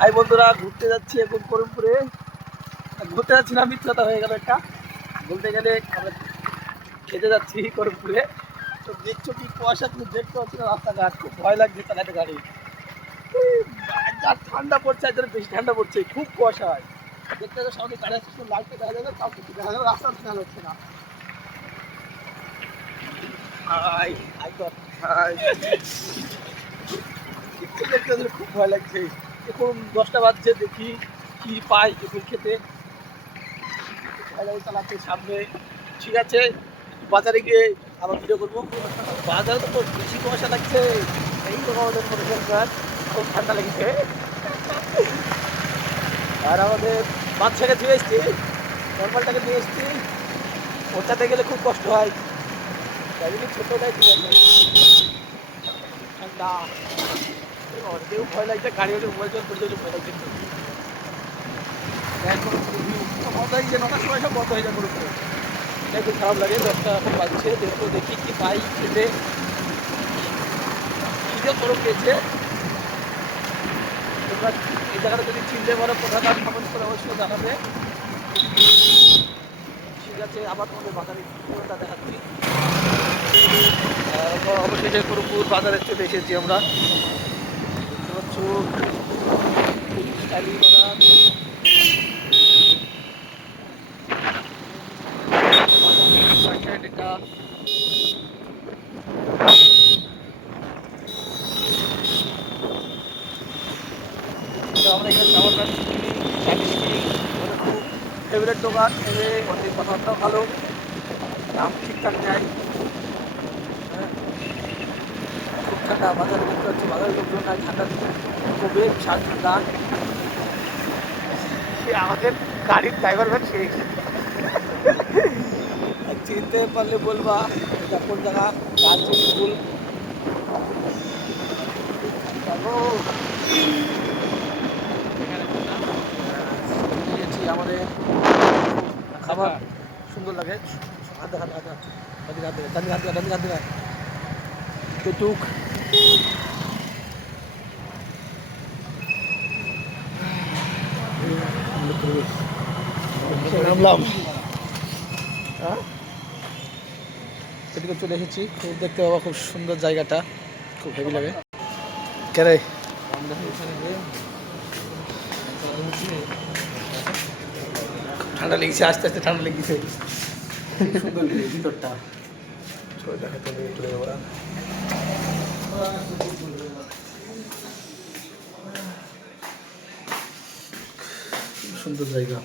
High বন্ধুরা, ঘুরতে যাচ্ছি এখন করমপুরে। ঘুরতে যাচ্ছি না, মিথ্যাটা হয়ে গেল একটা। বলতে গেলে আমরা খেতে যাচ্ছি করমপুরে। তো দেখছো কি কুয়াশা, কিন্তু দেখতে পাচ্ছি না রাস্তাঘাট, খুব ভয় লাগছে চালাতে গাড়ি। যা ঠান্ডা পড়ছে, আর বেশি ঠান্ডা পড়ছে, খুব কুয়াশা হয়। দেখতে সামনে গাড়ি আসছে, লাইটটা দেখা যাবে, তাও কিছু দেখা যাবে, রাস্তা দেখা যাচ্ছে না। হাই হাই কর হাই, দেখতে দেখতে খুব ভয় লাগছে। এখন 10টা বাজছে, দেখি কি পাই এখন খেতে। চালাতে সামনে, ঠিক আছে, বাজারে গিয়ে আবার ভিডিও করবো। বাজারে তো বেশি কুয়াশা লাগছে, এই তো আমাদের মোটরসাইকেল খুব ঠান্ডা লেগেছে। আর আমাদের বাচ্চাকে দিয়ে এসছি, নর্মালটাকে দিয়ে এসছি, ওটাতে গেলে খুব কষ্ট হয়। তাই জন্য ছোটোটাই ঠিক আছে, ঠান্ডা। অনেকেও ভয় লাগছে, গাড়ি হলে মোবাইল চল পড়ে ভয় লাগছে। এখন বন্ধ হয়ে গিয়ে 9টার সময় সব বন্ধ হয়ে যায় পুরো। এটা খুব খারাপ লাগে। 10টা এখন বাজছে, দেখো দেখি কি পাই খেতে। খিদে বড় পেয়েছে। তোমরা এই জায়গাটা যদি চিনতে পারো কোথাকার, কমেন্ট করে অবশ্যই জানাবে। ঠিক আছে, আবার তোমাদের বাজারে পুরোটা দেখাচ্ছি। অবশেষে করমপুর বাজারে চলে এসেছি আমরা। এটা আমরা এখানে চাওয়ার খুব ফেভারিট দোকান। অনেক কথাবার্তাও ভালো, দাম ঠিকঠাক নেয়। খুব ঠান্ডা বাজারে, দেখতে পাচ্ছি বাজারের লোকজন নাই, ঠান্ডা কমবে, বিশাল ঠান্ডা। আমাদের গাড়ির ড্রাইভার ম্যান সেই চিনতে পারলে বলবা এটা কোন জায়গা, গার্লস স্কুল। আমাদের খাবার সুন্দর লাগে। হাতে হাতে হাতে হাতে হাতে হাতে হাতে হাতে হাতে হাতে পেটুক। নামলাম, এদিকে চলে এসেছি। খুব দেখতে পাবো, খুব সুন্দর জায়গাটা, খুব হেভি লাগে। কেরে ঠান্ডা লেগেছে, আস্তে আস্তে ঠান্ডা লেগেছে। সুন্দর ভিতরটা সুন্দর জায়গা।